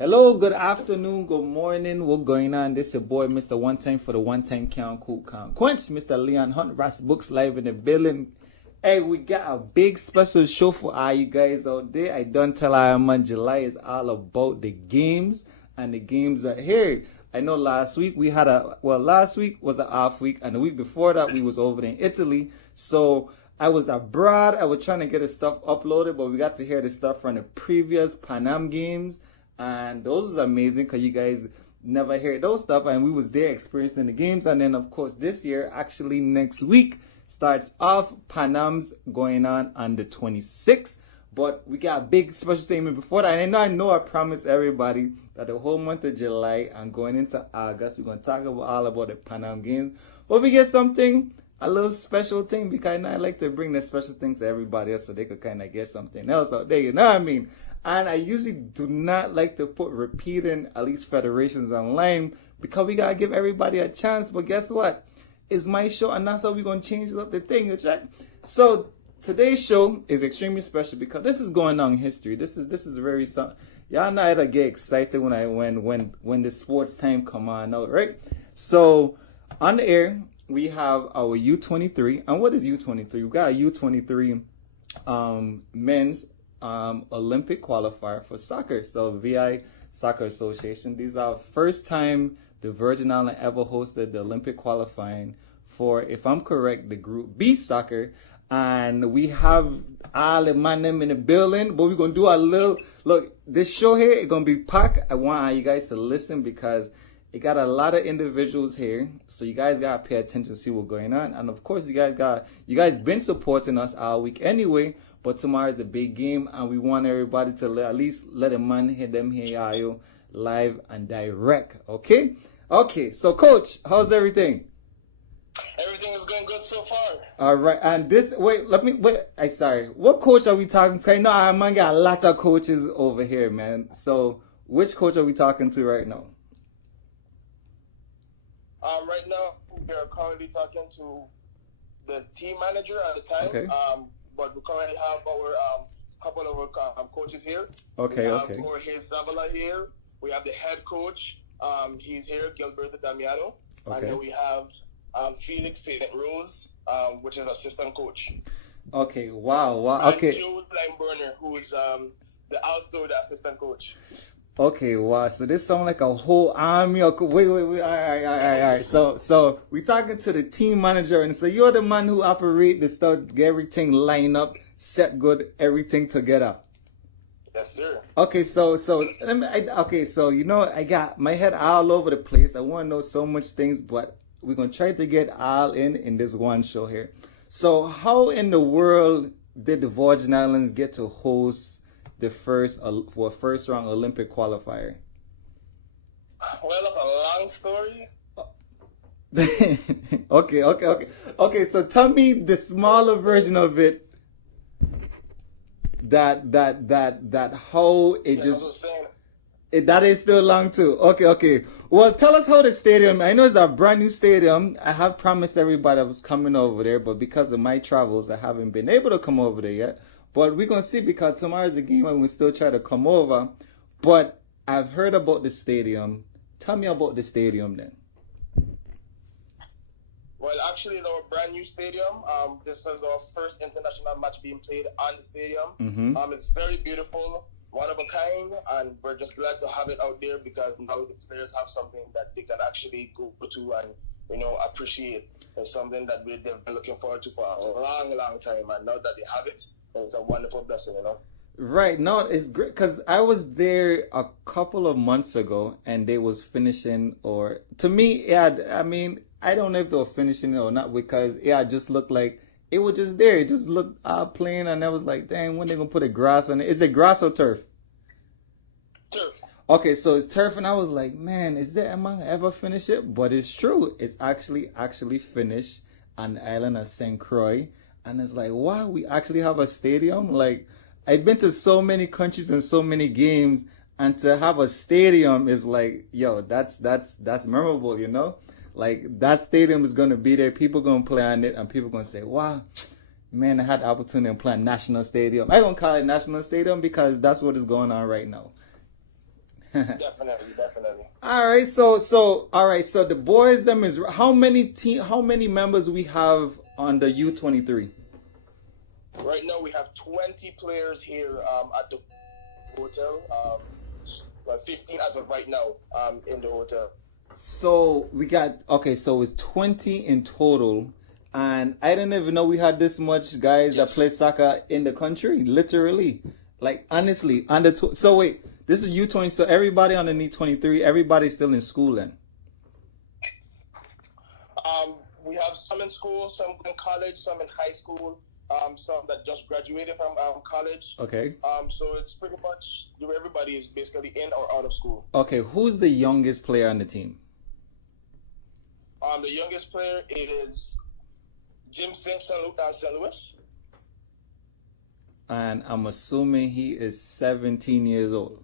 Hello, good afternoon, good morning. What's going on? This your boy, Mr. One Time for the One Time Count Cool Count Quench, Mr. Leon Hunt, Ras Books live in the building. Hey, we got a big special show for all you guys out there. I don't tell I am on July is all about the games, and the games are here. I know last week we had last week was an off week, and the week before that we was over in Italy. So I was abroad. I was trying to get the stuff uploaded, but we got to hear the stuff from the previous Pan Am games. And those is amazing because you guys never hear those stuff, and we was there experiencing the games. And then of course this year, actually next week, starts off Pan Am's going on the 26th. But we got a big special statement before that. And I know I promised everybody that the whole month of July and going into August, we're going to talk about all about the Pan Am games. But we get something, a little special thing, because I like to bring the special things to everybody else so they could kind of get something else out there. You know what I mean? And I usually do not like to put repeating at least federations online because we got to give everybody a chance. But guess what? It's my show, and that's how we're going to change up the thing. Right? So today's show is extremely special because this is going on in history. This is very y'all know how to get excited when the sports time come on out, right? So on the air we have our U23, and what is U23? We got a U23 men's Olympic qualifier for soccer. So VI Soccer Association. These are first time the Virgin Islands ever hosted the Olympic qualifying for, if I'm correct, the Group B soccer. And we have all the man them in the building, but we're gonna do a little look. This show here is gonna be packed. I want you guys to listen because it got a lot of individuals here, so you guys gotta pay attention to see what's going on. And of course, you guys been supporting us all week anyway. But tomorrow is the big game, and we want everybody to at least let a man hit them here live and direct. Okay. So Coach, how's everything? Everything is going good so far. All right. And this sorry. What coach are we talking to? I know our man got a lot of coaches over here, man. So which coach are we talking to right now? Right now we are currently talking to the team manager at the time. Okay. But we currently have our couple of our coaches here. Okay. We have Jorge Zavala here. We have the head coach. He's here, Gilberto Damiano. Okay. And then we have Felix St. Rose, which is assistant coach. Okay. Wow. Okay. And Joe Limeburner, who is also the assistant coach. Okay, wow. So this sounds like a whole army of wait. All right. So we talking to the team manager, and so you're the man who operate the stuff, get everything lined up, set good, everything together. Yes, sir. Okay, so you know I got my head all over the place. I want to know so much things, but we're gonna try to get all in this one show here. So how in the world did the Virgin Islands get to host the first round Olympic qualifier? Well, that's a long story. Okay. So tell me the smaller version of it. That how it just that is still long too. Okay. Well, tell us how the stadium. I know it's a brand new stadium. I have promised everybody I was coming over there, but because of my travels, I haven't been able to come over there yet. But we're going to see because tomorrow's the game and we still try to come over. But I've heard about the stadium. Tell me about the stadium then. Well, actually, it's our brand new stadium. This is our first international match being played on the stadium. Mm-hmm. It's very beautiful, one of a kind, and we're just glad to have it out there because now the players have something that they can actually go to and, appreciate. It's something that they've been looking forward to for a long, long time, and now that they have it, it's a wonderful blessing, Right. No, it's great because I was there a couple of months ago and they was finishing, or to me, I mean, I don't know if they were finishing it or not because it just looked like it was just there. It just looked plain, and I was like, dang, when they gonna put a grass on it? Is it grass or turf? Turf. Okay, so it's turf, and I was like, man, am I gonna ever finish it? But it's true. It's actually finished on the island of St. Croix. And it's like, wow, we actually have a stadium. Like, I've been to so many countries and so many games, and to have a stadium is like, yo, that's memorable, Like, that stadium is gonna be there. People gonna play on it, and people gonna say, wow, man, I had the opportunity to play National Stadium. I don't call it National Stadium because that's what is going on right now. Definitely, definitely. All right, all right, so the boys them is how many members we have on the U23? Right now we have 20 players here at the hotel. Well, 15 as of right now in the hotel. So we got okay, so it's 20 in total, and I didn't even know we had this much guys that Yes. play soccer in the country, literally. Like honestly, under so wait, this is U20, so everybody underneath 23, everybody's still in school then. We have some in school, some in college, some in high school, some that just graduated from college. Okay. So it's pretty much everybody is basically in or out of school. Okay, who's the youngest player on the team? The youngest player is Jim St. St. Louis. And I'm assuming he is 17 years old.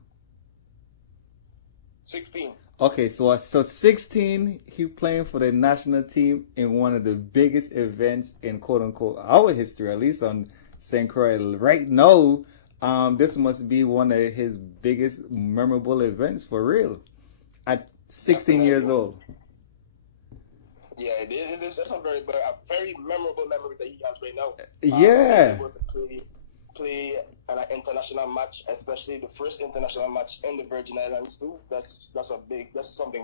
16. Okay, so 16, he playing for the national team in one of the biggest events in quote unquote our history, at least on St. Croix. Right now, this must be one of his biggest memorable events for real. At 16 years old. Yeah, it is. It's just a very memorable memory that he has right now. Yeah. Able to play an international match, especially the first international match in the Virgin Islands too. That's something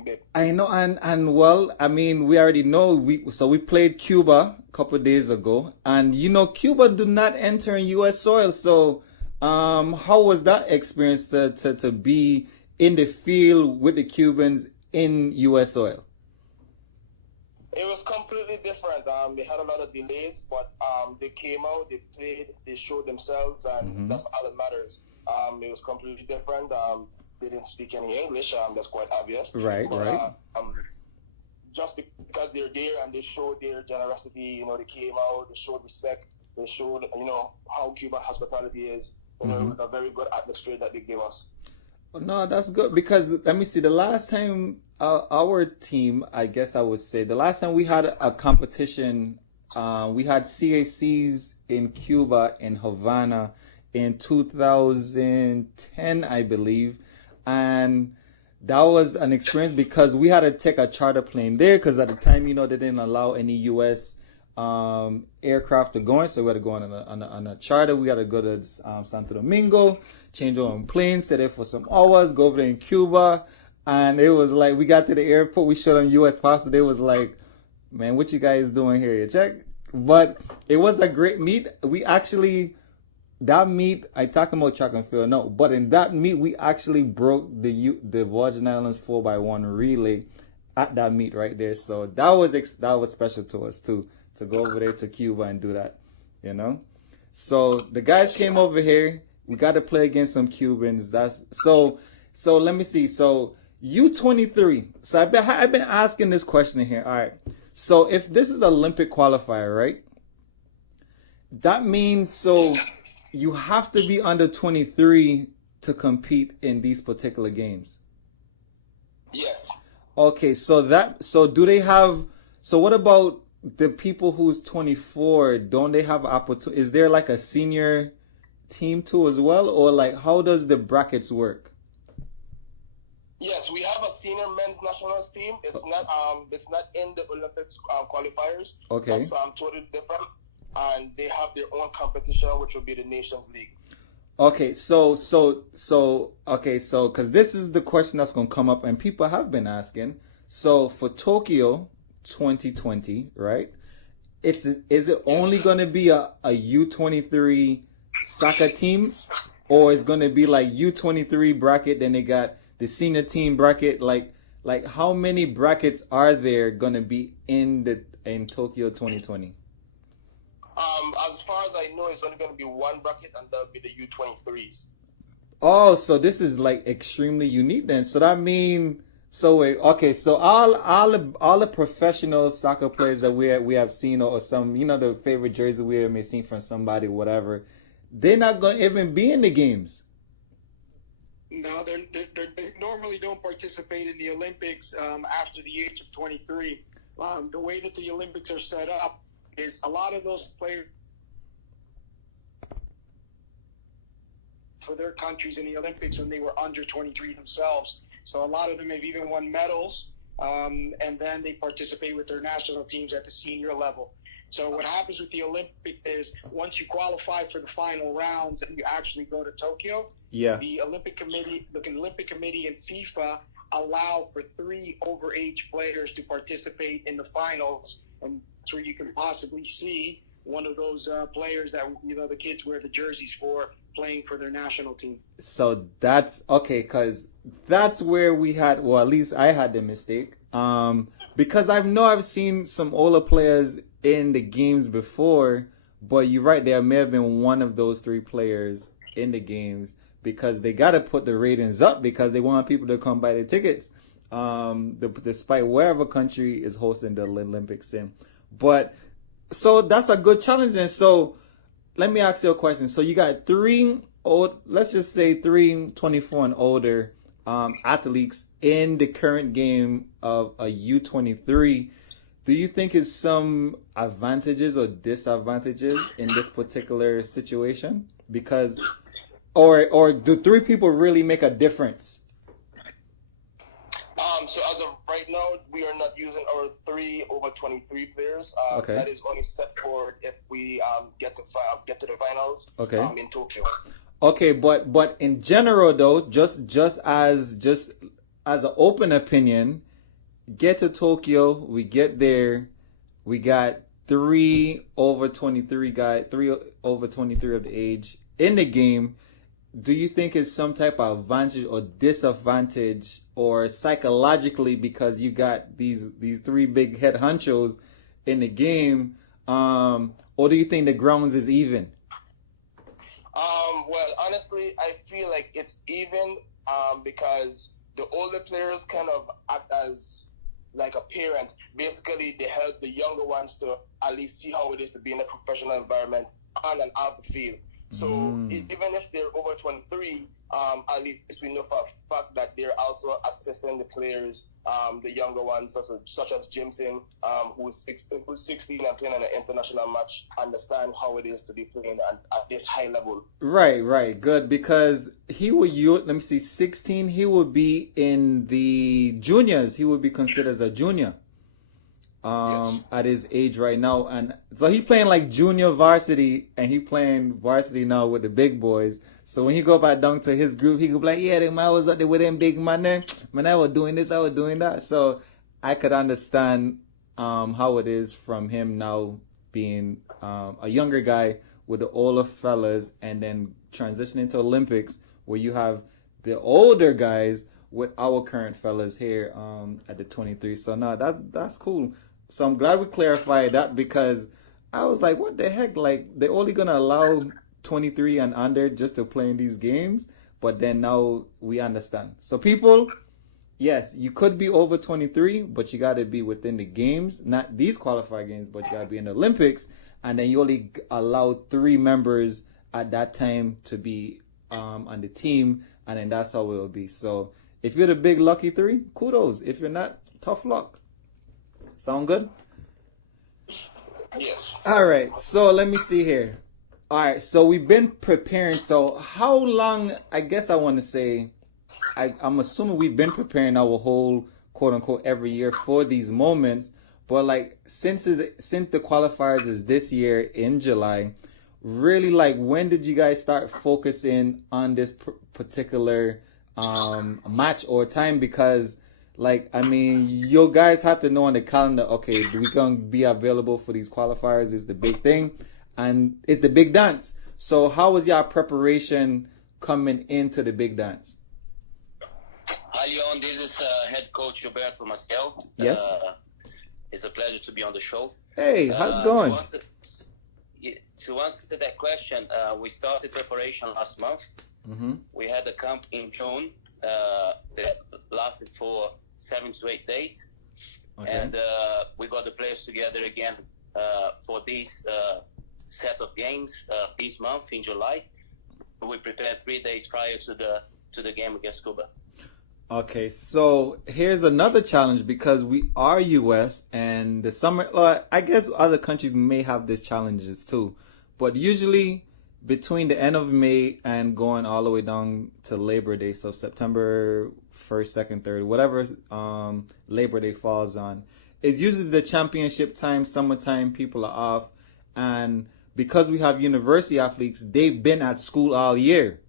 big. I know, and well, I mean, we already know we played Cuba a couple of days ago, and you know, Cuba do not enter in U.S. soil. So, how was that experience to be in the field with the Cubans in U.S. soil? It was completely different. They had a lot of delays, but they came out, they played, they showed themselves, and that's all that matters. It was completely different. They didn't speak any English. That's quite obvious. Right, but, right. Just because they're there and they showed their generosity, you know, they came out, they showed respect, they showed, you know, how Cuban hospitality is. You know, it was a very good atmosphere that they gave us. No, that's good because let me see. The last time our team, I guess I would say, the last time we had a competition, we had CACs in Cuba in Havana in 2010, I believe, and that was an experience because we had to take a charter plane there because at the time, you know, they didn't allow any U.S. Aircraft to go in, so we had to go on a charter. We had to go to Santo Domingo, change on plane, stay there for some hours, go over there in Cuba, and it was like we got to the airport, we showed them U.S. passport. They was like, "Man, what you guys doing here? You check." But it was a great meet. We actually that meet I talk about track and field, no, but in that meet we actually broke the Virgin Islands 4x1 relay at that meet right there. So that was special to us too, to go over there to Cuba and do that, you know. So the guys came over here. We got to play against some Cubans. So let me see. So U23. So I've been asking this question here. All right. So if this is Olympic qualifier, right? That means so you have to be under 23 to compete in these particular games. Yes. Okay, so do they have, so what about the people who's 24? Don't they have opportunity? Is there like a senior team too as well, or like how does the brackets work? Yes, we have a senior men's nationals team. It's not in the Olympics qualifiers. Okay. That's totally different, and they have their own competition, which will be the Nations League. Okay, because this is the question that's gonna come up, and people have been asking. So for Tokyo 2020, right? Is it only gonna be a U23 soccer team, or it's gonna be like U23 bracket? Then they got the senior team bracket. Like how many brackets are there gonna be in Tokyo 2020? As far as I know, it's only going to be one bracket, and that'll be the U23s. Oh, so this is like extremely unique then. So that mean wait, okay, so all the professional soccer players that we have seen, or some, you know, the favorite jersey we may seen from somebody, whatever, they're not going to even be in the games. No, they normally don't participate in the Olympics after the age of 23. The way that the Olympics are set up is a lot of those players for their countries in the Olympics when they were under 23 themselves. So a lot of them have even won medals, and then they participate with their national teams at the senior level. So what happens with the Olympic is once you qualify for the final rounds and you actually go to Tokyo, the Olympic Committee and FIFA allow for 3 overage players to participate in the finals, and that's where you can possibly see one of those players that the kids wear the jerseys for playing for their national team. So that's okay, because that's where we had, well, at least I had the mistake, because I've seen some older players in the games before, but you're right, there may have been one of those 3 players in the games, because they got to put the ratings up because they want people to come buy the tickets, despite wherever country is hosting the Olympics in. But so that's a good challenge. And so let me ask you a question. So you got 3 let's just say 24 and older athletes in the current game of a U23. Do you think is some advantages or disadvantages in this particular situation? Because, or do 3 people really make a difference? So as of right now, we are not using our 3 over 23 players. Okay. That is only set for if we get to the finals. Okay. In Tokyo. Okay, but in general though, just as an open opinion, get to Tokyo, we get there, we got 3 over 23 of the age in the game. Do you think it's some type of advantage or disadvantage, or psychologically, because you got these 3 big head honchos in the game, or do you think the grounds is even? Well, honestly, I feel like it's even because the older players kind of act as like a parent. Basically, they help the younger ones to at least see how it is to be in a professional environment on and out the field. So even if they're over 23, at least we know for a fact that they're also assisting the players, the younger ones, such as Jimson, who's 16 and playing in an international match, understand how it is to be playing at this high level. Right, good, because he would, let me see, 16, he would be in the juniors. He would be considered as a junior. Yes. At his age right now, and so he playing like junior varsity, and he playing varsity now with the big boys. So when he go back down to his group, he could be like, yeah, I was up there with them big man, man, I was doing this, I was doing that. So I could understand how it is from him now being a younger guy with the older fellas, and then transitioning to Olympics where you have the older guys with our current fellas here at the 23. So no, that's cool. So I'm glad we clarified that, because I was like, what the heck? Like, they're only going to allow 23 and under just to play in these games. But then now we understand. So people, yes, you could be over 23, but you got to be within the games, not these qualifier games, but you got to be in the Olympics. And then you only allow 3 members at that time to be on the team. And then that's how it will be. So if you're the big lucky 3, kudos. If you're not, tough luck. Sound good? Yes. All right. So let me see here. All right. So we've been preparing. So how long, I guess I want to say, I'm assuming we've been preparing our whole quote unquote every year for these moments. But like since the qualifiers is this year in July, really, like, when did you guys start focusing on this particular match or time? Because, like, I mean, you guys have to know on the calendar, okay, we're going to be available for these qualifiers is the big thing, and it's the big dance. So how was your preparation coming into the big dance? Hi, Leon. This is head coach Roberto Maciel. Yes. It's a pleasure to be on the show. Hey, how's it going? To answer that question, we started preparation last month. Mm-hmm. We had a camp in June that lasted for 7 to 8 days. Okay. And we got the players together again for this set of games this month in July. We prepared 3 days prior to the game against Cuba. Okay, so here's another challenge, because we are U.S. and the summer, I guess other countries may have these challenges too, but usually between the end of May and going all the way down to Labor Day, so September 1st, 2nd, 3rd, whatever Labor Day falls on, is usually the championship time, summertime, people are off. And because we have university athletes, they've been at school all year,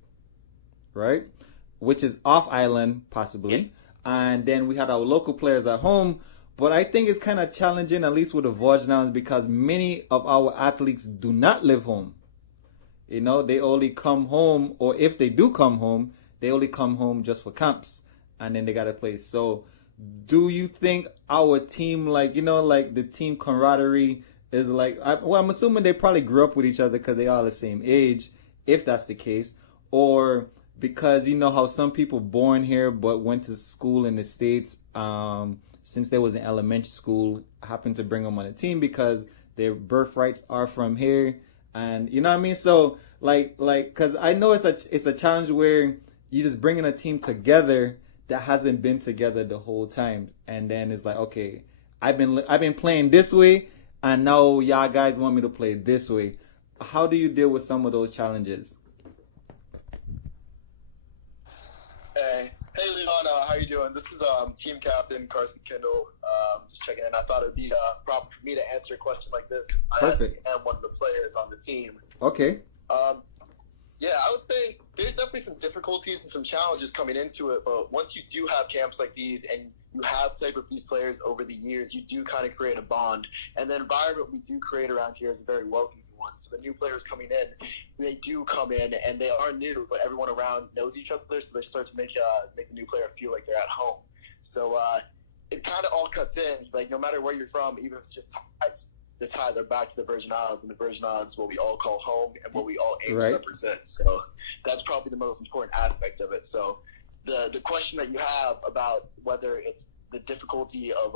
right? Which is off island, possibly. And then we had our local players at home. But I think it's kind of challenging, at least with the Voyage Downs, because many of our athletes do not live home. You know, they only come home, or if they do come home, they only come home just for camps, and then they got to play. So do you think our team, like, you know, like the team camaraderie is like, I'm assuming they probably grew up with each other because they all the same age, if that's the case, or because you know how some people born here but went to school in the States, since they was in elementary school, happened to bring them on a team because their birthrights are from here, and you know what I mean. So like, cause I know it's a challenge where you just bringing a team together that hasn't been together the whole time, and then it's like, okay, I've been playing this way, and now y'all guys want me to play this way. How do you deal with some of those challenges? Hey Leon, how you doing? This is team captain Carson Kendall. Just checking in. I thought it would be proper for me to answer a question like this. I actually am one of the players on the team. Okay. Yeah, I would say there's definitely some difficulties and some challenges coming into it, but once you do have camps like these and you have played with these players over the years, you do kind of create a bond. And the environment we do create around here is a very welcoming one. So the new players coming in, they do come in and they are new, but everyone around knows each other, so they start to make the new player feel like they're at home. So it kind of all cuts in. Like, no matter where you're from, even if it's just ties, the ties are back to the Virgin Islands, and the Virgin Islands is what we all call home and what we all aim to represent. So that's probably the most important aspect of it. So the question that you have about whether it's the difficulty of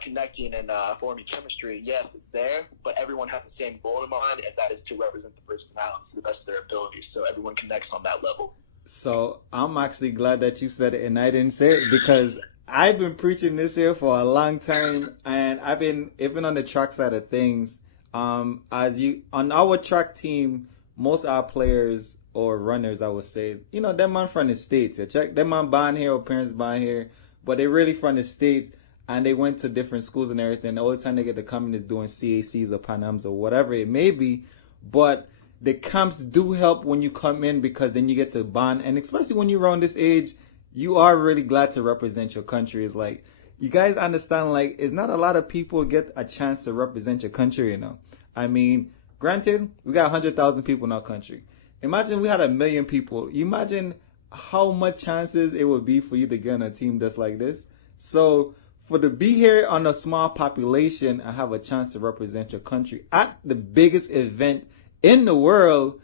connecting and forming chemistry, yes, it's there, but everyone has the same goal in mind, and that is to represent the Virgin Islands to the best of their abilities. So everyone connects on that level. So I'm actually glad that you said it and I didn't say it, because I've been preaching this here for a long time, and I've been, even on the track side of things, on our track team, most of our players or runners, I would say, you know, them man from the States. Check them man born here or parents born here, but they really from the States, and they went to different schools and everything. The only time they get to come in is doing CACs or Panams or whatever it may be. But the camps do help when you come in, because then you get to bond, and especially when you're around this age, you are really glad to represent your country. It's like, you guys understand, like, it's not a lot of people get a chance to represent your country, you know. I mean, granted, we got 100,000 people in our country. Imagine we had 1 million people. Imagine how much chances it would be for you to get on a team just like this. So for to be here on a small population and have a chance to represent your country at the biggest event in the world,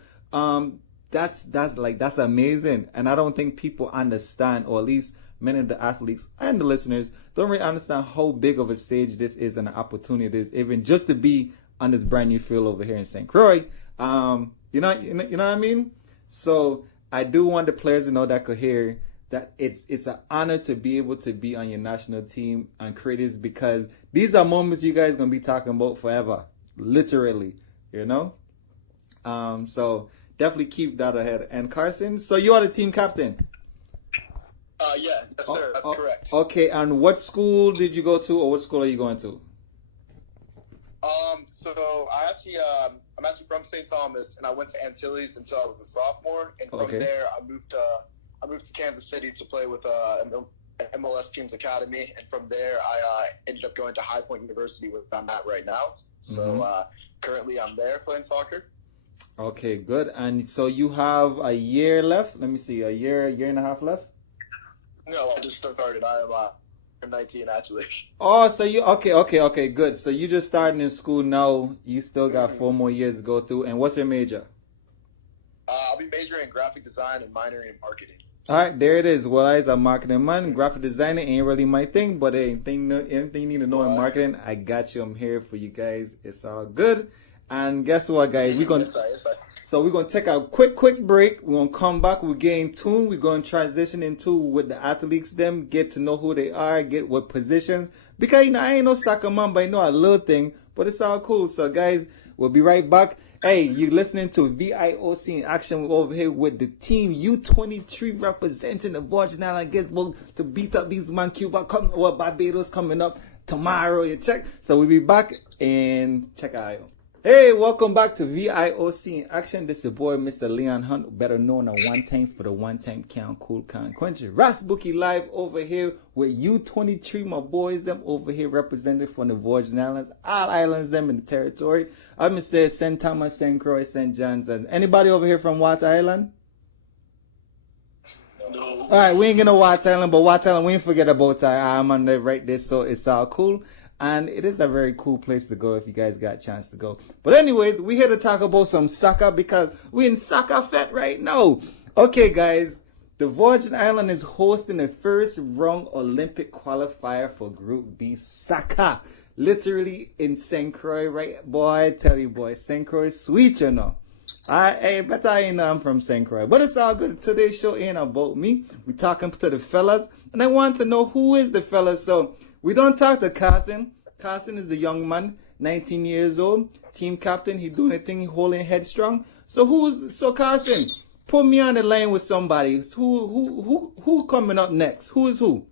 that's amazing. And I don't think people understand, or at least many of the athletes and the listeners don't really understand how big of a stage this is and an opportunity it is, even just to be on this brand new field over here in St. Croix. You know what I mean? So I do want the players to know that could hear that it's an honor to be able to be on your national team and create this, because these are moments you guys gonna be talking about forever, literally. You know. So definitely keep that ahead. And Carson, so you are the team captain? Yes, sir. That's correct. Okay, and what school did you go to, or what school are you going to? So I'm actually from St. Thomas, and I went to Antilles until I was a sophomore, and from there I moved to Kansas City to play with MLS Teams Academy, and from there I ended up going to High Point University, where I'm at right now. So currently I'm there playing soccer. Okay, good. And so you have a year left? Let me see, a year and a half left? No, I just started. I'm 19 actually. Oh, so you okay, good. So you just starting in school now. You still got 4 more years to go through. And what's your major? I'll be majoring in graphic design and minoring in marketing. All right, there it is. Well, as a marketing man, graphic designer ain't really my thing, but anything you need to know in marketing, I got you. I'm here for you guys. It's all good. And guess what, guys? We're gonna So we're gonna take a quick break. We're gonna come back. We're getting tuned. We're gonna transition into with the athletes, them get to know who they are, get what positions. Because I ain't no soccer man, but I know a little thing. But it's all cool. So guys, We'll be right back. Hey, you listening to VIOC in action over here with the team U23 representing the Virgin Islands. Get to beat up these man Cuba, Barbados coming up tomorrow. You check. So we'll be back and check out. Hey, welcome back to VIOC in action. This is your boy, Mr. Leon Hunt, better known as One Time for the One Time Count Cool Can't Quench. Ras Bookie live over here with U23, my boys, them over here represented from the Virgin Islands, all islands, them in the territory. I'm going to say St. Thomas, St. Croix, St. John's. And anybody over here from Watt Island? No. All right, we ain't going to Watt Island, but Watt Island, we ain't forget about I'm on the right there, so it's all cool. And it is a very cool place to go if you guys got a chance to go. But anyways, we here to talk about some soccer because we in soccer fete right now. Okay, guys, the Virgin Island is hosting the first round Olympic qualifier for Group B soccer. Literally in St. Croix, right? Boy, I tell you, boy, St. Croix is sweet, you know. Hey, better I know I'm from St. Croix. But it's all good. Today's show ain't about me. We talking to the fellas. And I want to know who is the fellas. So we don't talk to Carson. Carson is the young man, 19 years old, team captain. He doing a thing, he holding headstrong. So Carson, put me on the line with somebody. Who coming up next? Who is who?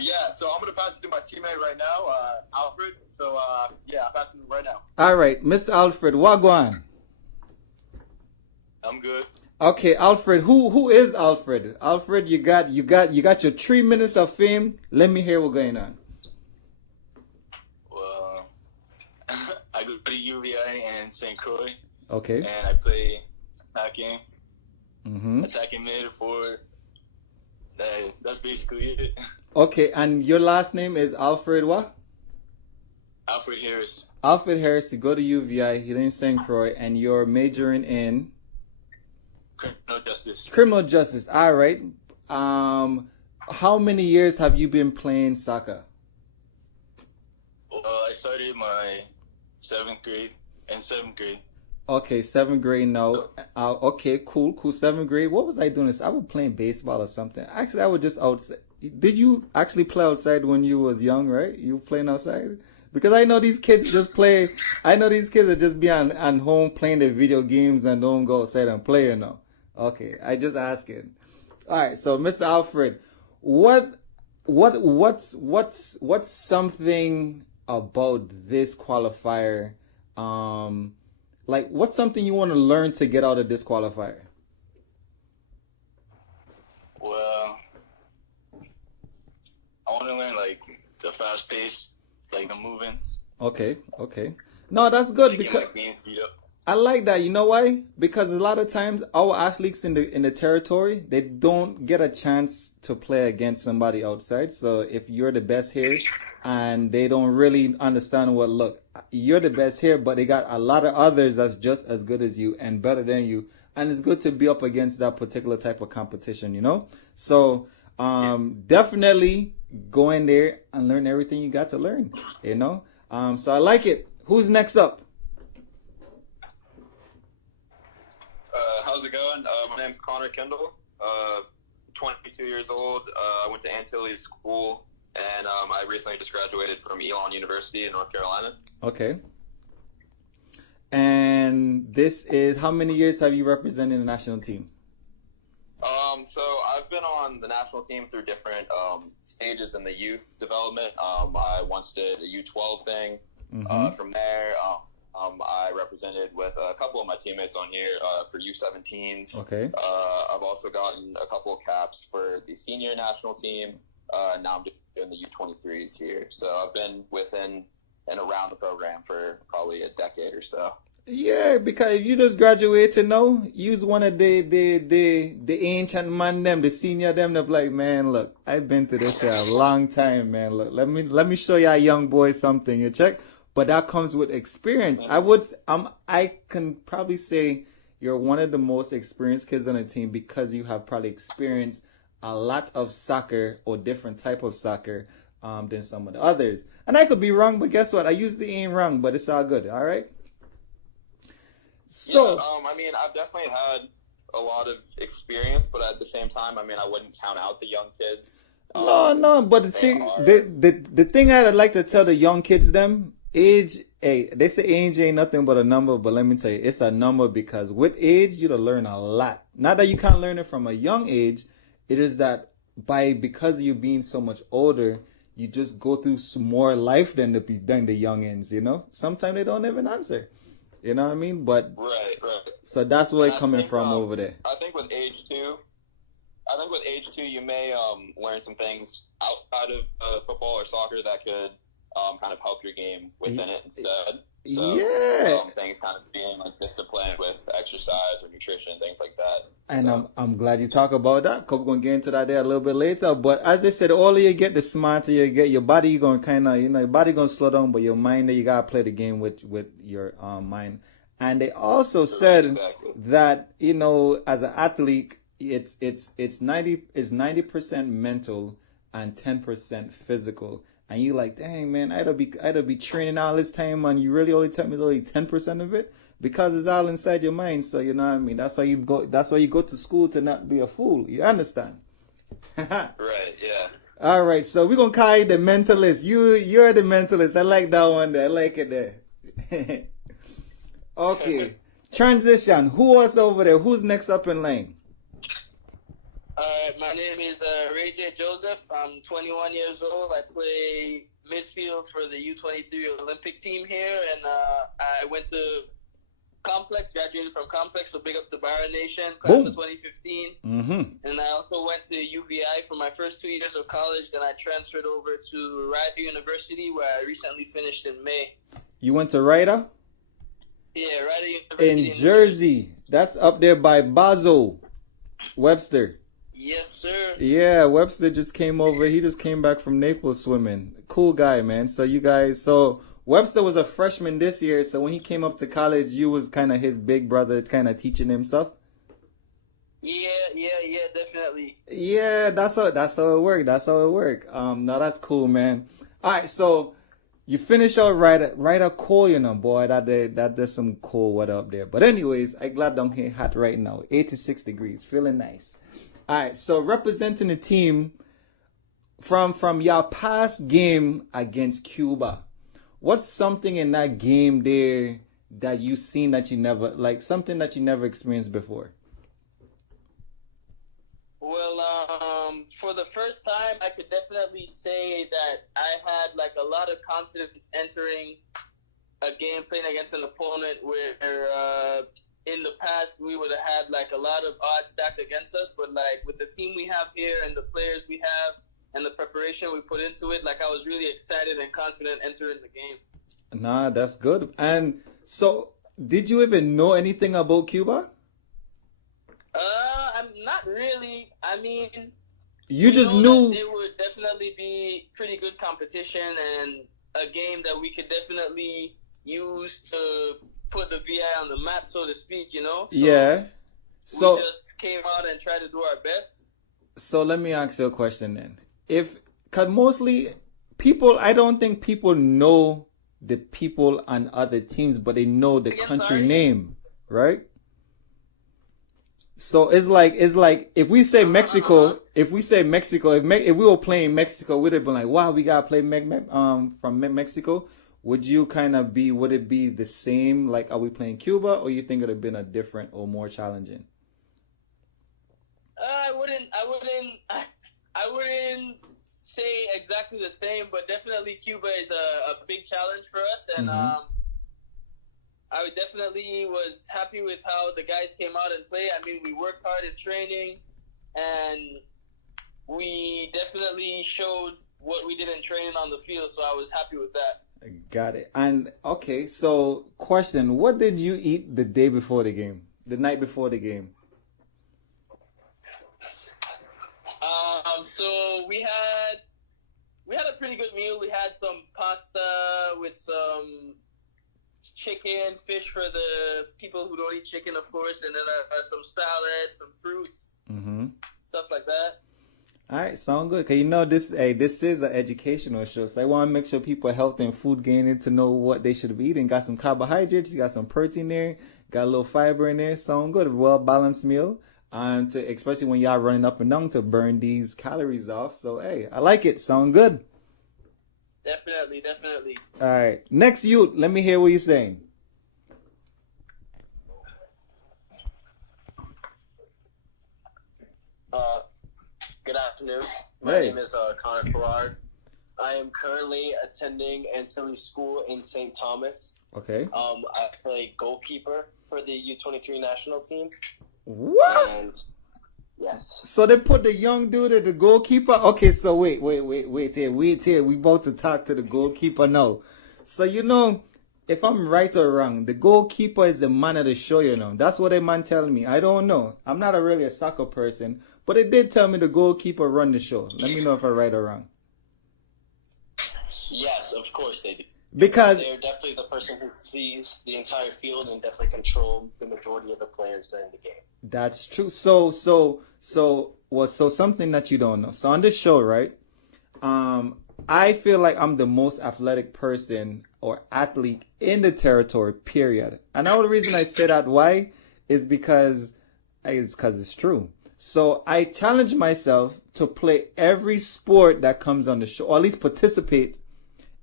Yeah, so I'm going to pass it to my teammate right now, Alfred. So, yeah, I'll pass it right now. All right, Mr. Alfred, wagwan. I'm good. Okay, Alfred, who is Alfred? Alfred, you got your 3 minutes of fame. Let me hear what's going on. Well, I go to UVI and St. Croix. Okay. And I play attacking. Mm-hmm. Attacking mid forward. That's basically it. Okay, and your last name is Alfred what? Alfred Harris. Alfred Harris, you go to UVI, you're in St. Croix, and you're majoring in? Criminal justice. Criminal justice, all right. How many years have you been playing soccer? Well, I started my 7th grade and 7th grade. Okay, 7th grade now. Okay, cool. 7th grade. What was I doing this? I was playing baseball or something. Actually, I was just outside. Did you actually play outside when you was young, right? You were playing outside? Because I know these kids just play. I know these kids are just be on home playing their video games and don't go outside and play, you know. Okay, I just asking. All right, so Mr. Alfred, what's something about this qualifier? Like, what's something you want to learn to get out of this qualifier? Well, I want to learn like the fast pace, like the movements. Okay. No, that's good because my game speed up. I like that. You know why? Because a lot of times our athletes in the territory, they don't get a chance to play against somebody outside. So if you're the best here and they don't really understand look, you're the best here, but they got a lot of others that's just as good as you and better than you. And it's good to be up against that particular type of competition, you know? So definitely go in there and learn everything you got to learn, you know? So I like it. Who's next up? How's it going? My name's Connor Kendall. 22 years old. I went to Antilles School, and I recently just graduated from Elon University in North Carolina. Okay. And this is, how many years have you represented the national team? So I've been on the national team through different stages in the youth development. I once did a U12 thing. Mm-hmm. From there, I represented with a couple of my teammates on here for U17s. Okay. I've also gotten a couple of caps for the senior national team. Now I'm doing the U23s here. So I've been within and around the program for probably a decade or so. Yeah, because if you just graduated, no, use one of the ancient man them, the senior them, they're like, man, look, I've been through this here a long time, man. Look, let me show y'all young boys something. You check. But that comes with experience. I can probably say you're one of the most experienced kids on the team because you have probably experienced a lot of soccer or different type of soccer than some of the others. And I could be wrong, but guess what? I usually ain't wrong, but it's all good. All right. So I mean, I've definitely had a lot of experience, but at the same time, I mean, I wouldn't count out the young kids. No, but see, the thing I'd like to tell the young kids them, age, hey, they say age ain't nothing but a number, but let me tell you, it's a number because with age, you'll learn a lot. Not that you can't learn it from a young age, it is that because of you being so much older, you just go through some more life than the youngins, you know? Sometimes they don't even answer. You know what I mean? But Right. so that's where And it's I coming think, from over there. I think with age too, you may learn some things outside of football or soccer that could kind of help your game within it instead. So, Yeah. Things kind of being like disciplined with exercise or nutrition, things like that. And So, I'm glad you talk about that. We're gonna get into that there a little bit later. But as they said, the older you get, the smarter you get. Your body gonna kind of, your body gonna slow down, but your mind, you gotta play the game with your mind. And they also said exactly. that as an athlete, it's 90% mental and 10% physical. And you like, dang man, I'd be training all this time, and you really only tell me it's only 10% of it because it's all inside your mind. So you know what I mean. That's why you go. That's why you go to school, to not be a fool. You understand? Right, yeah. All right. So we're gonna call you the mentalist. You're the mentalist. I like that one there. I like it there. Okay. Transition. Who was over there? Who's next up in line? My name is Ray J. Joseph. I'm 21 years old. I play midfield for the U23 Olympic team here, and I went to Complex, graduated from Complex, so big up to Byron Nation, class of 2015. Mm-hmm. And I also went to UVI for my first 2 years of college, then I transferred over to Rider University, where I recently finished in May. You went to Rider? Yeah, Rider University. In Jersey. That's up there by Bazo, Webster. Yes, sir. Yeah, Webster just came over. He just came back from Naples swimming. Cool guy, man. So Webster was a freshman this year. So when he came up to college, you was kind of his big brother, kind of teaching him stuff. Yeah, definitely. Yeah, that's how it worked. No, that's cool, man. All right, so you finish out right cool, boy. There's some cool weather up there. But anyways, I glad don't get hot right now. 86 degrees, feeling nice. All right, so representing the team from your past game against Cuba, what's something in that game there that you seen that you never, like something that you never experienced before? Well, for the first time, I could definitely say that I had like a lot of confidence entering a game playing against an opponent where in the past we would have had like a lot of odds stacked against us, but like with the team we have here and the players we have and the preparation we put into it, like I was really excited and confident entering the game. Nah, that's good. And so, did you even know anything about Cuba? I'm not really. I mean, You just know knew. that it would definitely be pretty good competition and a game that we could definitely use to put the VI on the map, so to speak, So Yeah. So we just came out and tried to do our best. So let me ask you a question then. Cause mostly people, I don't think people know the people on other teams, but they know the country name, right? So it's like if we say Mexico, if we were playing Mexico, we'd have been like, wow, we gotta play from Mexico. Would it be the same? Like, are we playing Cuba, or you think it'd have been a different or more challenging? I wouldn't say exactly the same, but definitely Cuba is a big challenge for us, and I definitely was happy with how the guys came out and played. I mean, we worked hard in training, and we definitely showed what we did in training on the field, so I was happy with that. Got it. And okay, so question, what did you eat the night before the game? So we had a pretty good meal. We had some pasta with some chicken, fish for the people who don't eat chicken, of course, and then some salad, some fruits, stuff like that. All right, sound good. Cause this is an educational show, so I want to make sure people are healthy and food gaining to know what they should be eating. Got some carbohydrates, you got some protein there, got a little fiber in there. Sound good. Well balanced meal. especially when y'all running up and down to burn these calories off. So hey, I like it. Sound good. Definitely, definitely. All right, next youth. Let me hear what you're saying. Good afternoon. My Hey. name is Connor Farrar. I am currently attending Antilles School in St. Thomas. Okay. I play goalkeeper for the U23 national team. What? And yes. So they put the young dude at the goalkeeper. Okay, so wait here. We about to talk to the goalkeeper now. So if I'm right or wrong, the goalkeeper is the man of the show. That's what a man telling me. I don't know. I'm not really a soccer person, but it did tell me the goalkeeper run the show. Let me know if I'm right or wrong. Yes, of course they do. Because They're definitely the person who sees the entire field and definitely control the majority of the players during the game. that's true. So something that you don't know. So on this show, right? I feel like I'm the most athletic person or athlete in the territory, period. And the only reason I say that why is because it's true. So I challenge myself to play every sport that comes on the show, or at least participate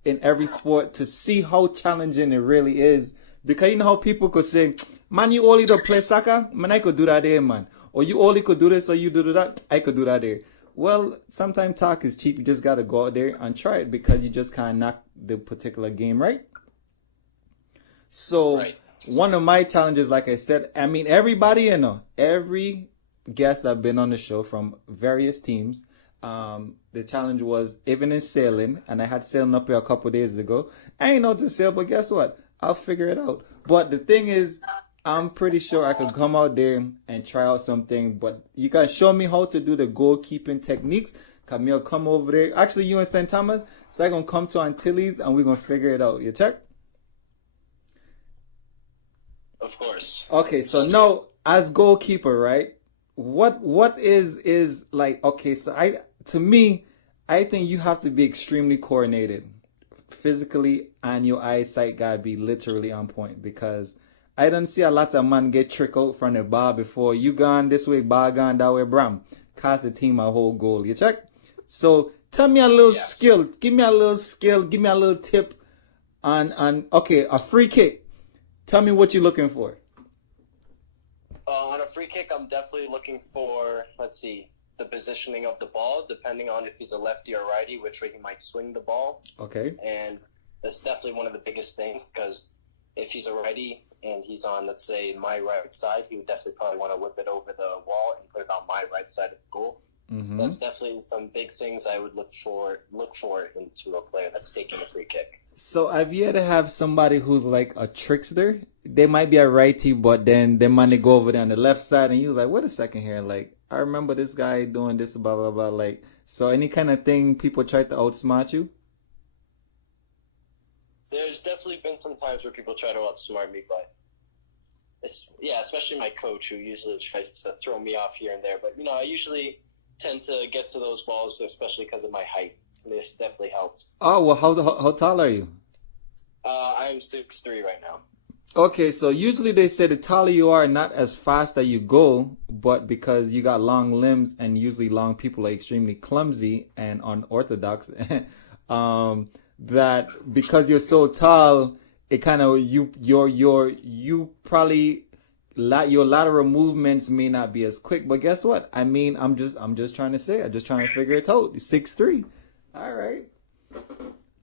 in every sport to see how challenging it really is. Because you know how people could say, man, you only don't play soccer? Man, I could do that there, man. Or you only could do this or you do that? I could do that there. Well, sometimes talk is cheap. You just got to go out there and try it because you just can't knock the particular game, right? So One of my challenges, like I said, I mean, everybody, every guest I've been on the show from various teams, the challenge was even in sailing, and I had sailing up here a couple days ago. I ain't know to sail, but guess what? I'll figure it out. But the thing is, I'm pretty sure I could come out there and try out something, but you can show me how to do the goalkeeping techniques. Camille, come over there. Actually, you in St. Thomas, so I'm going to come to Antilles and we're going to figure it out. You check? Of course. Okay, so now, as goalkeeper, right? What is like, okay, so to me, I think you have to be extremely coordinated physically, and your eyesight gotta be literally on point, because I don't see a lot of man get trick out from the ball before you gone this way, ball gone that way, bram. Cost the team a whole goal. You check? So tell me a little skill. Give me a little skill. Give me a little tip on okay, a free kick. Tell me what you're looking for. On a free kick, I'm definitely looking for, the positioning of the ball, depending on if he's a lefty or righty, which way he might swing the ball. Okay. And that's definitely one of the biggest things, because if he's a righty and he's on, let's say, my right side, he would definitely probably want to whip it over the wall and put it on my right side of the goal. Mm-hmm. So that's definitely some big things I would look for into a player that's taking a free kick. So have you ever have somebody who's like a trickster? They might be a righty, but then they might go over there on the left side, and you was like, wait a second here, like, I remember this guy doing this, blah, blah, blah. Like, so any kind of thing people try to outsmart you? There's definitely been some times where people try to outsmart me, but especially my coach, who usually tries to throw me off here and there. But, I usually tend to get to those balls, especially because of my height. It definitely helps. Oh, well, how tall are you? I'm 6'3" right now. Okay, so usually they say the taller you are, not as fast that you go, but because you got long limbs, and usually long people are extremely clumsy and unorthodox, that because you're so tall, it kind of you probably your lateral movements may not be as quick. But guess what? I mean, I'm just trying to say, I'm just trying to figure it out. 6'3". All right.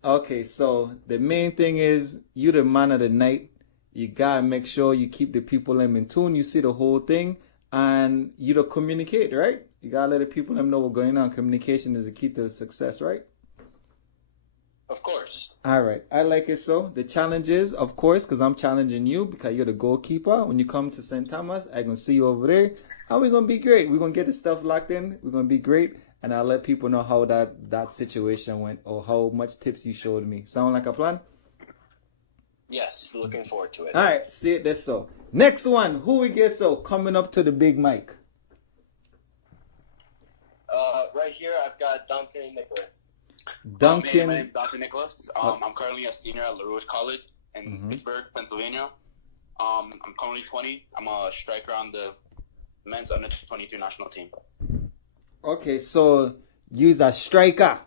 Okay, so the main thing is you the man of the night. You gotta make sure you keep the people in tune. You see the whole thing, and you don't communicate, right? You gotta let the people know what's going on. Communication is the key to success, right? Of course. All right, I like it. So the challenge is, of course, because I'm challenging you because you're the goalkeeper. When you come to St. Thomas, I'm gonna see you over there, and we're gonna be great. We're gonna get the stuff locked in. We're gonna be great, and I'll let people know how that situation went, or how much tips you showed me. Sound like a plan? Yes, looking forward to it. All right, see it this so. Next one, who we get so coming up to the big mic? Right here, I've got Dante Nicholas. Duncan. My name is Dante Nicholas. I'm currently a senior at LaRouche College in Pittsburgh, Pennsylvania. I'm currently 20. I'm a striker on the men's under 23 national team. Okay, so you's a striker.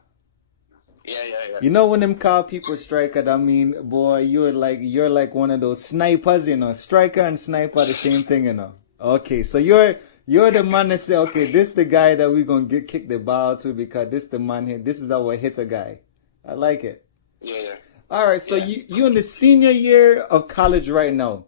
Yeah. You know when them call people striker, I mean, boy, you're like one of those snipers, you know. Striker and sniper are the same thing, you know. Okay, so you're the man that say, okay, this the guy that we're gonna kick the ball to because this the man here. This is our hitter guy. I like it. Yeah. All right, so you in the senior year of college right now.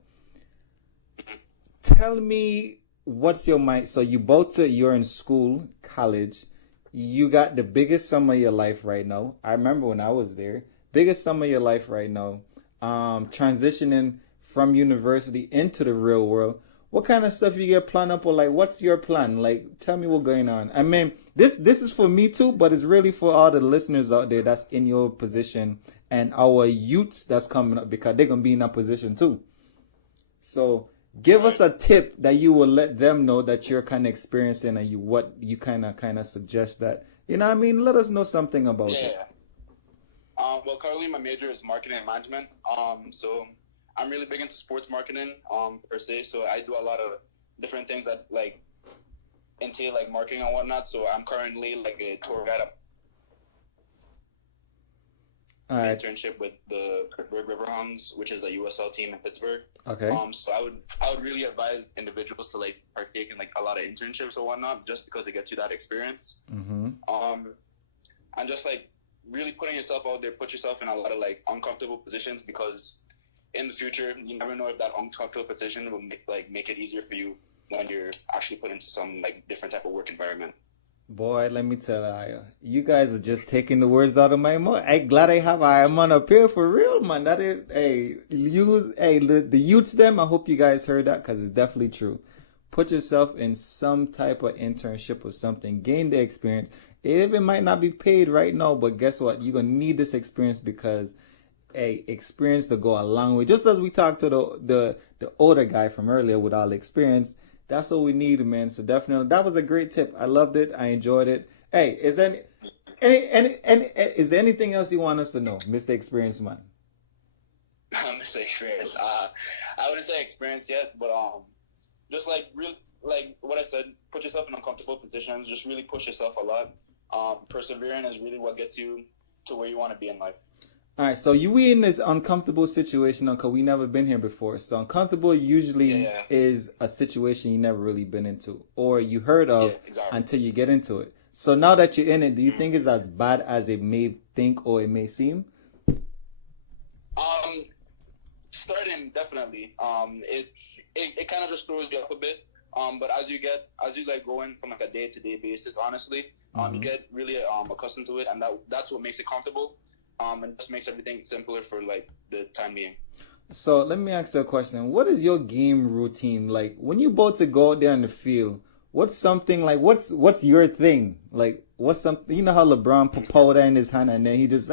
Tell me what's your mind. So you're in school, college. You got the biggest summer of your life right now. I remember when I was there. Biggest summer of your life right now. Transitioning from university into the real world. What kind of stuff you get planned up, or like what's your plan? Like tell me what's going on. I mean, this is for me too, but it's really for all the listeners out there that's in your position and our youths that's coming up because they're gonna be in that position too. So give us a tip that you will let them know that you're kind of experiencing and what you kind of suggest that, you know what I mean? Let us know something about it. Well, currently my major is marketing and management. So I'm really big into sports marketing, per se. So I do a lot of different things that like entail like marketing and whatnot. So I'm currently like a tour guide internship with the Pittsburgh Riverhounds, which is a USL team in Pittsburgh. Okay. So I would really advise individuals to like partake in like a lot of internships or whatnot, just because it gets you that experience. Mm-hmm. And just like really putting yourself out there, put yourself in a lot of like uncomfortable positions, because in the future you never know if that uncomfortable position will make it easier for you when you're actually put into some like different type of work environment. Boy, let me tell you guys are just taking the words out of my mouth. I'm glad I have Iron up here for real, man. That is, the youths them. I hope you guys heard that because it's definitely true. Put yourself in some type of internship or something. Gain the experience. It might not be paid right now, but guess what? You're gonna need this experience because experience to go a long way. Just as we talked to the older guy from earlier with all the experience. That's what we need, man. So definitely, that was a great tip. I loved it. I enjoyed it. Hey, is there is there anything else you want us to know, Mr. Experience Man? Mr. Experience. I wouldn't say experience yet, but just like real, like what I said, put yourself in uncomfortable positions. Just really push yourself a lot. Persevering is really what gets you to where you want to be in life. All right, so we in this uncomfortable situation because we never been here before. So uncomfortable usually is a situation you never really been into or you heard of until you get into it. So now that you're in it, do you think it's as bad as it may think or it may seem? Starting definitely. It kind of just throws you up a bit. But as you like going from like a day-to-day basis, honestly, you get really accustomed to it, and that's what makes it comfortable. And just makes everything simpler for like the time being. So let me ask you a question. What is your game routine like when you about to go out there in the field? What's something like what's your thing? Like what's something, you know how LeBron put powder in his hand and then he just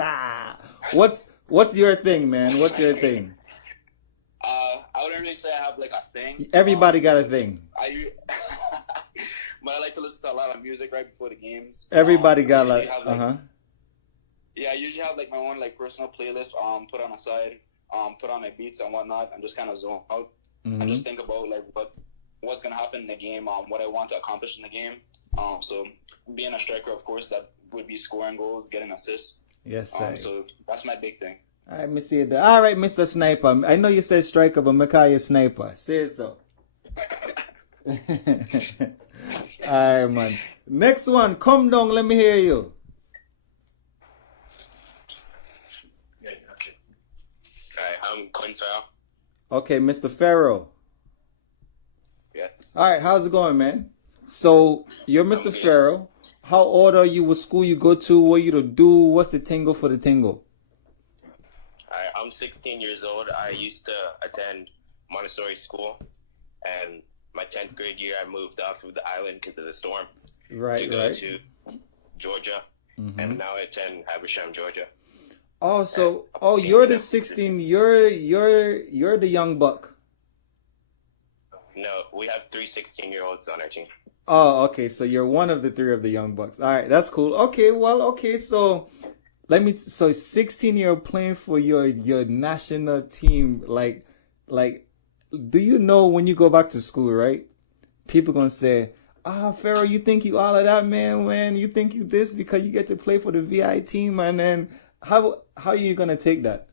what's your thing, man? What's your thing? I wouldn't really say I have like a thing. Everybody got a thing. But I like to listen to a lot of music right before the games. Everybody got like Yeah, I usually have like my own like personal playlist put on a side, put on my beats and whatnot, and just kind of zone out and just think about like what's gonna happen in the game, what I want to accomplish in the game. So being a striker, of course, that would be scoring goals, getting assists. Yes, sir. So that's my big thing. All right, me see it. All right, Mr. Sniper. I know you said striker, but me call you Sniper. Say it so. All right, man. Next one, come down. Let me hear you. I'm Quinn Farrell. Okay, Mr. Farrell. Yeah. All right, how's it going, man? So you're Mr. Farrell. How old are you? What school you go to? What you to do? What's the tingle for the tingle? I'm 16 years old. I used to attend Montessori school, and my 10th grade year, I moved off of the island because of the storm. Right, to go to Georgia, and now I attend Habersham, Georgia. Oh, so you're the 16. You're the young buck. No, we have 3 16-year-olds on our team. Oh, okay. So you're one of the 3 of the young bucks. All right, that's cool. Okay, well, okay. So so 16-year-old playing for your national team. Like, do you know when you go back to school, right? people gonna say, Pharaoh, you think you all of that, man? You think you this because you get to play for the VI team, and then how are you gonna take that?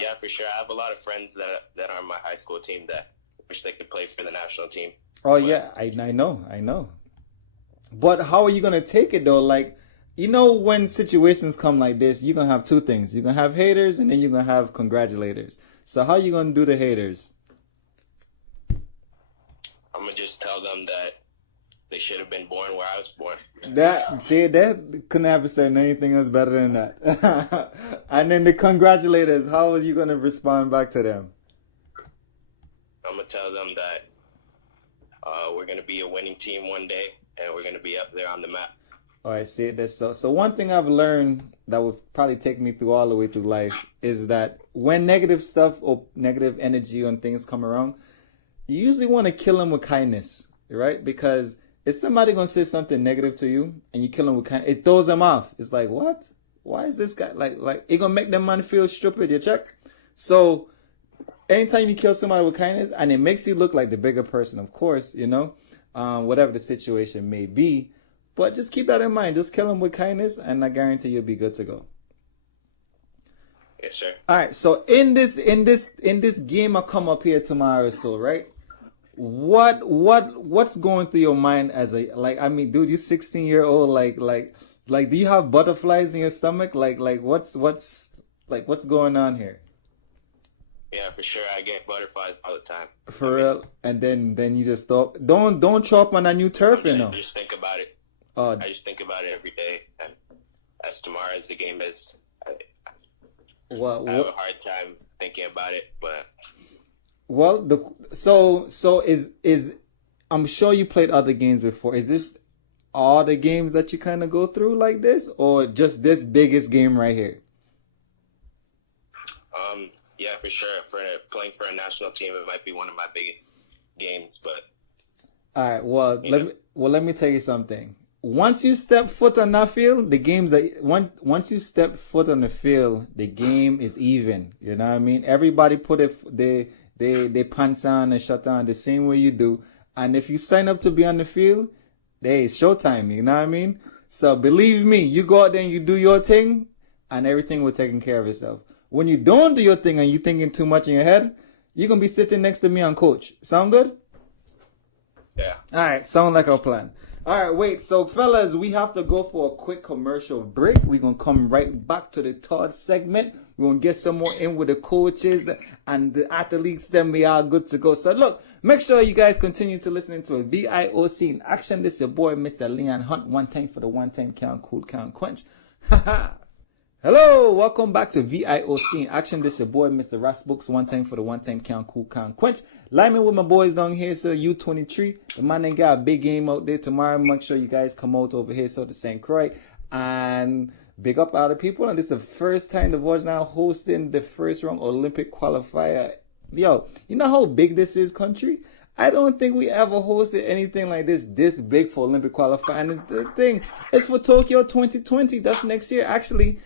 Yeah, for sure. I have a lot of friends that are on my high school team that wish they could play for the national team. Oh, yeah, I know. But how are you gonna take it though? Like, you know, when situations come like this, you're gonna have two things. You're gonna have haters, and then you're gonna have congratulators. So how are you gonna do the haters? I'm gonna just tell them that they should have been born where I was born. That couldn't have said anything else better than that. And then the congratulators, how are you gonna respond back to them? I'm gonna tell them that we're gonna be a winning team one day, and we're gonna be up there on the map. All right, see this. So one thing I've learned that will probably take me through all the way through life is that when negative stuff or negative energy on things come around, you usually want to kill them with kindness, right? Because if somebody gonna say something negative to you and you kill them with kindness, it throws them off. It's like, what? Why is this guy like it gonna make them man feel stupid? You check. So anytime you kill somebody with kindness, and it makes you look like the bigger person, of course, you know, whatever the situation may be. But just keep that in mind. Just kill them with kindness, and I guarantee you'll be good to go. Yes, sir. All right. So in this game, I come up here tomorrow. So right, what's going through your mind as a I mean, dude, you're 16-year-old. Like, do you have butterflies in your stomach? Like what's going on here? Yeah, for sure. I get butterflies all the time. For real. And then you just stop. Don't chop on that new turf, you know. I just think about it. I just think about it every day, and as tomorrow as the game is, I have a hard time thinking about it. But so is I'm sure you played other games before. Is this all the games that you kind of go through like this, or just this biggest game right here? Yeah, for sure. For playing for a national team, it might be one of my biggest games. But all right, let me tell you something. Once you step foot on that field, the game's once you step foot on the field, the game is even. You know what I mean? Everybody put they pants on and shut on the same way you do. And if you sign up to be on the field, it's showtime. You know what I mean? So believe me, you go out there and you do your thing, and everything will take care of itself. When you don't do your thing and you're thinking too much in your head, you're gonna be sitting next to me on coach. Sound good? Yeah. All right, sound like our plan. All right, wait. So, fellas, we have to go for a quick commercial break. We're going to come right back to the third segment. We're going to get some more in with the coaches and the athletes. Then we are good to go. So, look, make sure you guys continue to listen to a VIOC in action. This is your boy, Mr. Leon Hunt. One time for the one time count, cool, count, quench. Hello, welcome back to VIOC in action. This is your boy, Mr. Ras Books. One time for the one time count, cool, count, quench. Lineman with my boys down here, so U23. The man ain't got a big game out there tomorrow. Make sure you guys come out over here, so the St. Croix. And big up all the people. And this is the first time the Voyage now hosting the first round Olympic qualifier. Yo, you know how big this is, country? I don't think we ever hosted anything like this big for Olympic qualifier. And the thing is for Tokyo 2020. That's next year. Actually,